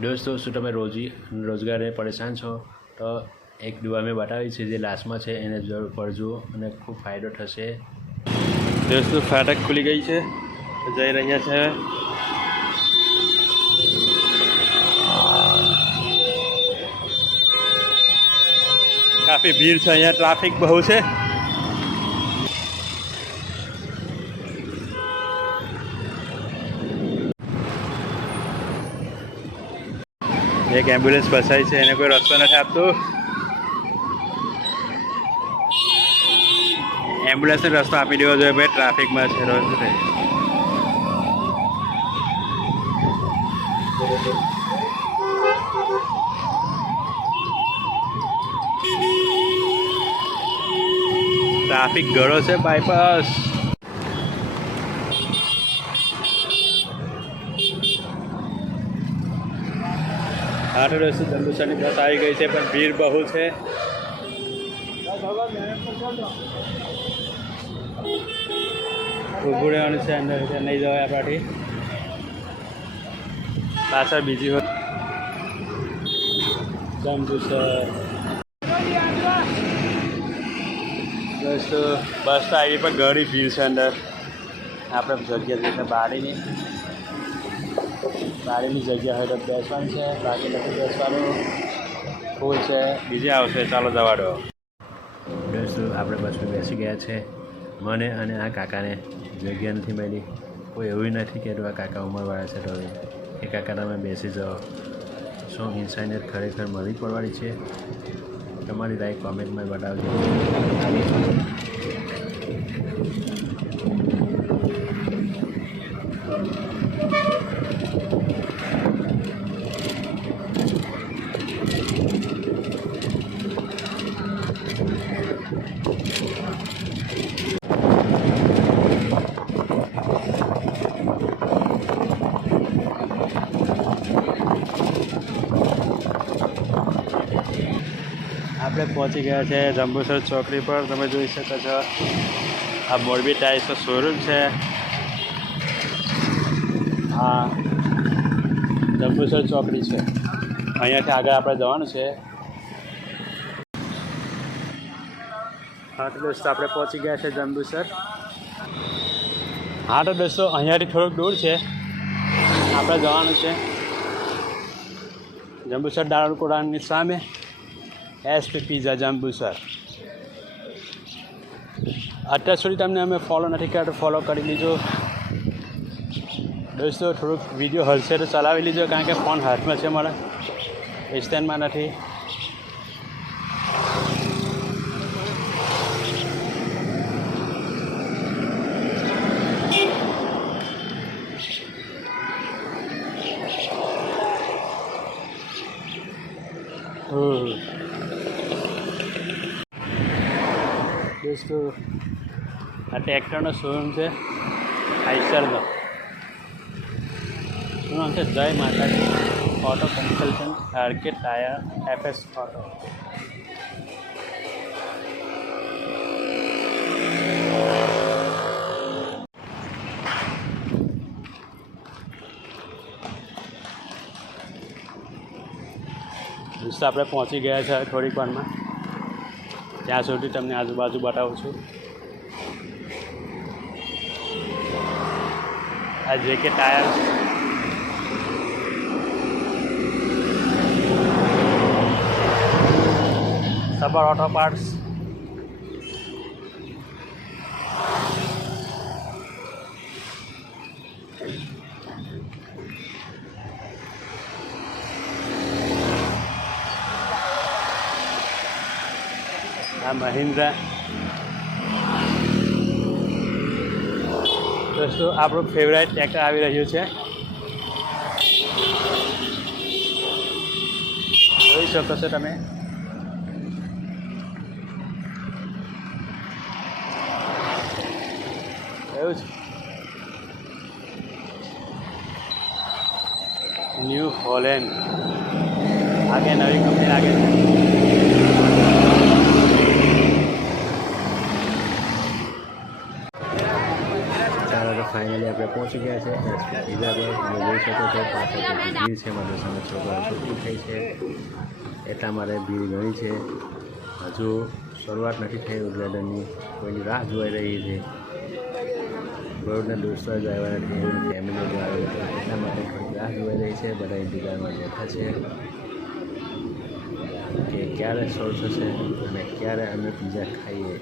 દોસ્તો, શું તમે રોજગારને પરેશાન છો તો એક દવા મેં બતાવી છે જે લાસ્ટમાં છે, એને જરૂર પડજો અને ખૂબ ફાયદો થશે. દોસ્તો, ફાટક ખુલી ગઈ છે, જઈ રહ્યા છે. કાફી ભીડ છે, અહીંયા ટ્રાફિક બહુ છે. એક એમ્બ્યુલન્સ ફસાઈ છે, એને કોઈ રસ્તો નથી આપતો. એમ્બ્યુલન્સને રસ્તો આપી દેવો જોઈએ ભાઈ, ટ્રાફિકમાં છે. ટ્રાફિક ઘણો છે બાયપાસ. હા તો દોસ્તો, જંબુસરની બસ આવી ગઈ છે, પણ ભીડ બહુ છે. ઊભું રહેવાનું છે, અંદર નહીં જવાય આપણાથી. પાછળ બીજી હોય જંબુસર. દોસ્તો, બસ તો આવી પણ ઘણી ભીડ છે અંદર. આપણે જગ્યા છે બારીની જગ્યા હોય તો બેસવાનું છે, બાકી નથી બેસવાનું. ફૂલ છે, બીજી આવશે, ચાલો જવા દો. દોસ્તો, આપણે બસમાં બેસી ગયા છે. મને અને આ કાકાને જગ્યા નથી મળી. કોઈ એવું નથી કે આ કાકા ઉંમરવાળા છે તો એ કાકા તમે બેસી જાઓ. શું ઇન્સાનિયત ખરેખર મળી પડવાની છે? તમારી રાય કોમેન્ટમાં બતાવજો. આપણે પહોંચી ગયા છે જંબુસર ચોકડી પર. તમે જોઈ શકો છો, આ મોરબી ટાયર્સનો શોરૂમ છે. હા, જંબુસર ચોકડી છે. અહીંયાથી આગળ આપણે જવાનું છે. હા તો દોસ્તો, આપણે પહોંચી ગયા છે જંબુસર. હા તો દોસ્તો, અહીંયાથી થોડુંક દૂર છે, આપણે જવાનું છે જંબુસર દારૂકોડાની સામે SP પિઝા જંબુસર. અત્યાર સુધી તમને અમે ફોલો નથી કર્યા તો ફોલો કરી લીજો દોસ્તો. થોડુંક વિડીયો હલશે તો ચલાવી લીજો, કારણ કે ફોન હાથમાં છે મારા, સ્ટેન્ડમાં નથી. દોસ્તો, આ ટ્રેક્ટરનો શોરૂમ છે, આઈસરનો. શું નામ છે? Jay Mataji auto consultant, RK tyre, FS auto. દોસ્તો, આપણે પહોંચી ગયા છે થોડીક વારમાં. ત્યાં સુધી તમને આજુબાજુ બતાવું છું. આ JK ટાયર, સબર ઓટો પાર્ટ્સ, આ મહિન્દ્રા. દોસ્તો, આપણું ફેવરેટ ટ્રેક્ટર આવી રહ્યું છે, જોઈ શકો છો તમે. એવું છે ન્યૂ હોલેન્ડ. આગે નવી કંપની લાગે છે. ફાઇનલી આપણે પહોંચી ગયા છે બીજા પર તમે જોઈ શકો છો પાછળ ભીડ છે મદ્રસાના છોકરાઓ છૂટી થઈ છે એટલા માટે ભીડ ઘણી છે હજુ શરૂઆત નથી થઈ ઉદ્ઘાટનની કોઈની રાહ જોઈ રહી છે બરોડના દોસ્તો જ આવ્યા નથી એની ફેમિલી જ આવે એટલા માટે થોડી રાહ જોઈ રહી છે બધા ઇંતજારમાં બેઠા છે કે ક્યારે શરૂ થશે અને ક્યારે અમે પીઝા ખાઈએ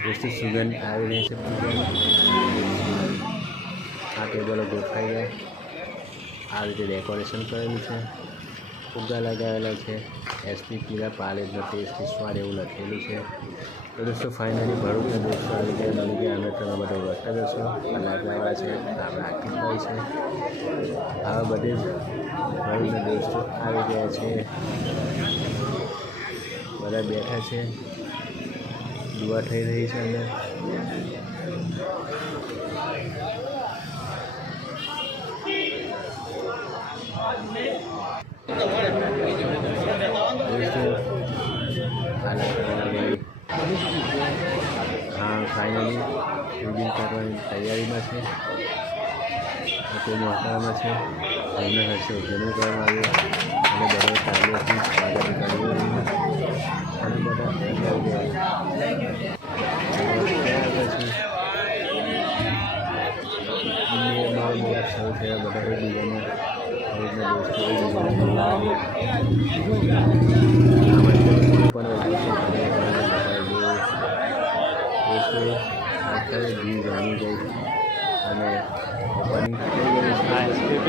દોસ્તો સુગંધ આવી રહી છે આ ટેબલો ગોઠવાઈ ગયા આ રીતે ડેકોરેશન કરેલું છે ફુગ્ગા લગાવેલા છે એસપી પીલા પાલેજનો ટેસ્ટી સ્વાદ એવું લખેલું છે તો દોસ્તો ફાઇનલી ભરૂચના દોસ્તો આવી ગયા મળી ગયા અમે તમે બધો વર્તા દોસ્તો કલાકવાળા છે આપણે આકીભાઈ છે આવા બધે જ ભરૂચના દોસ્તો આવી ગયા છે બધા બેઠા છે દુઆ થઈ રહી છે અંદર હા ફાઇનલી શૂટિંગ કરવાની તૈયારીમાં છે તે મોટામાં છે એમને હશે ઉદ્ઘાટન કરવામાં આવ્યું અને બધા તાલીઓથી સ્વાગત કર્યું અને બધા શરૂ થયા બધા એકબીજાને ઘી જામી ગઈ અને લોટ આઈસ્ક્રીમ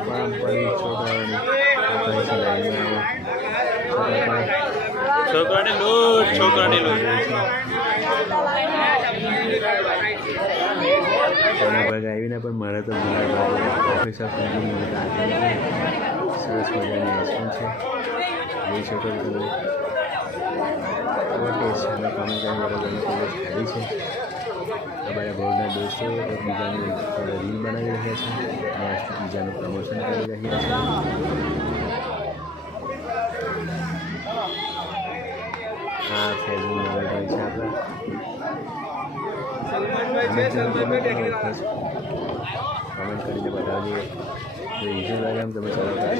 પારંપરિક છોકરાઓની છોકરાને લોટ આવીને પણ મારે તો ઓફિસર સરસ મજાની આઈસ્ક્રીમ છે જોઈ શકો છો તમે ટેસ્ટ અને કમેન્ટ કરીને બરાબર ખાઈ છે અમારા બહુના દોસ્તો એકબીજાની રીલ બનાવી રહ્યા છે અને બીજાનું પ્રમોશન કરી રહ્યા છે હા ફેસબુક નંબર છે આપણે કમેન્ટ કરીને બતાવજો ઇન્સ્ટાગ્રામ તમે ચલાવતા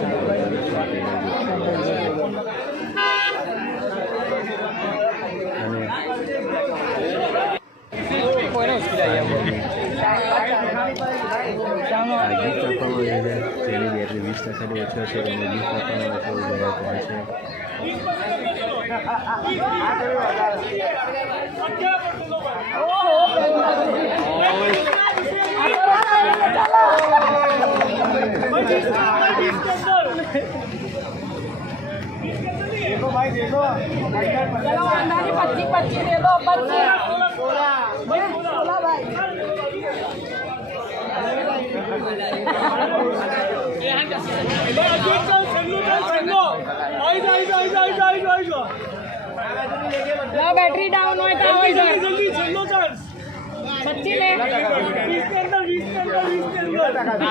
અને ગીત આપવામાં આવે છે તેની બેટરી 20% ઓછો છે અને ગીત આપવામાં આવે છે ગયા કહે છે देखो भाई देखो चलो अंदाजी 25 दे दो 25 भाई बैटरी डाउन हो जल्दी चलो चांस 25 ले 20 के अंदर 20 के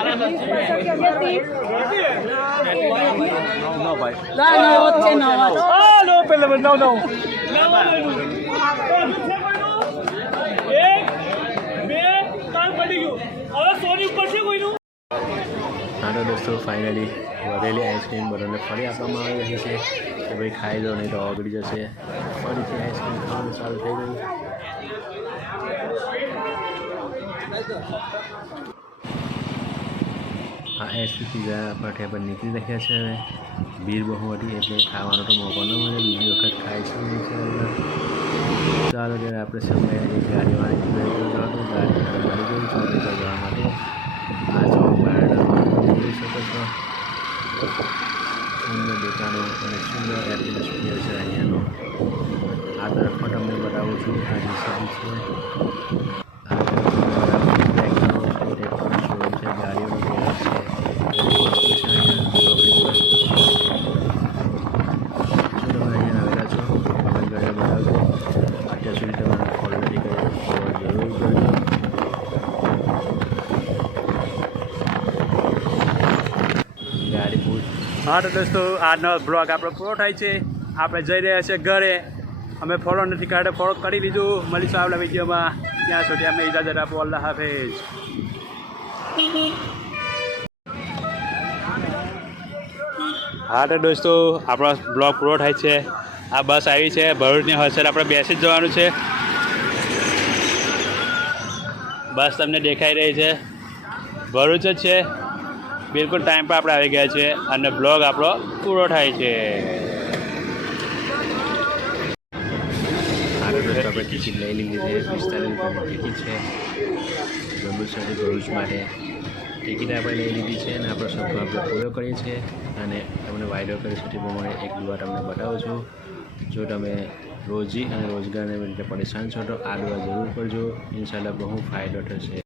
अंदर 20 के अंदर नो भाई नो नो पहले नो नो एक બે કામ પડી ગયું હવે સોની ઉપર છે કોઈનું હા તો દોસ્તો ફાઇનલી વધેલી આઈસ્ક્રીમ બધાને ફરી આપવામાં આવી રહી છે કે ભાઈ ખાઈ લો નહીં તો ઓગળી જશે ફરીથી આઈસ્ક્રીમ ખાવાનું ચાલુ થઈ ગયું આ એસપી પીઝા માટે પણ નીકળી રહ્યા છે હવે ભીડ બહુ હતી એટલે ખાવાનો તો મોકો ન મળે બીજી વખત ખાઈ છે ચાલો ત્યારે આપણે સમય એક ગાડીમાં ગાડી મળી ગયું ચોક જવા માટે આ ચોક જોઈ શકો છો સુંદર દુકાનો અને સુંદર એટમોસ્ફિયર છે અહીંયાનો આ તરફ પણ તમને બતાવું છું આ જીસીબી છે ગાડીઓનો ગેરેજ છે આવેલા છો બતાવજો અત્યાર સુધી તમારે ફોલો નથી કર્યો જરૂર કરજો ગાડી પૂછ હા તો દોસ્તો આજનો બ્લોગ આપણો પૂરો થાય છે આપણે જઈ રહ્યા છીએ ઘરે અમે ફોલો નથી કાઢે ફોલો કરી લીધું. મળીશું આવલા વિડીયોમાં. ત્યાં સુધી અમે ઇજાજત આપો. અલ્લાહ હાફિઝ. હા તો દોસ્તો આપણો બ્લોગ પૂરો થાય છે. આ બસ આવી છે ભરૂચની હોસ્ટેલ. આપણે બેસી જ જવાનું છે. બસ તમને દેખાઈ રહી છે, ભરૂચ જ છે. બિલકુલ ટાઈમ પર આપણે આવી ગયા છીએ અને બ્લોગ આપણો પૂરો થાય છે. આપણે ટિકિટ લઈ લીધી છે. 45 રૂપિયાની ટિકિટ છે જંબુસરથી ભરૂચ માટે. ટિકિટ આપણે લઈ લીધી છે અને આપણો સપનો આપણે પૂરો કરીએ છીએ. અને તમને વાયદો કરીશું તે પ્રમાણે એક દુઆ તમને બતાવું છું. જો તમે રોજી અને રોજગારને રીતે પરેશાન છો તો આ દુઆ જરૂર કરજો. ઇન્શાલ્લાહ બહુ ફાયદો થશે.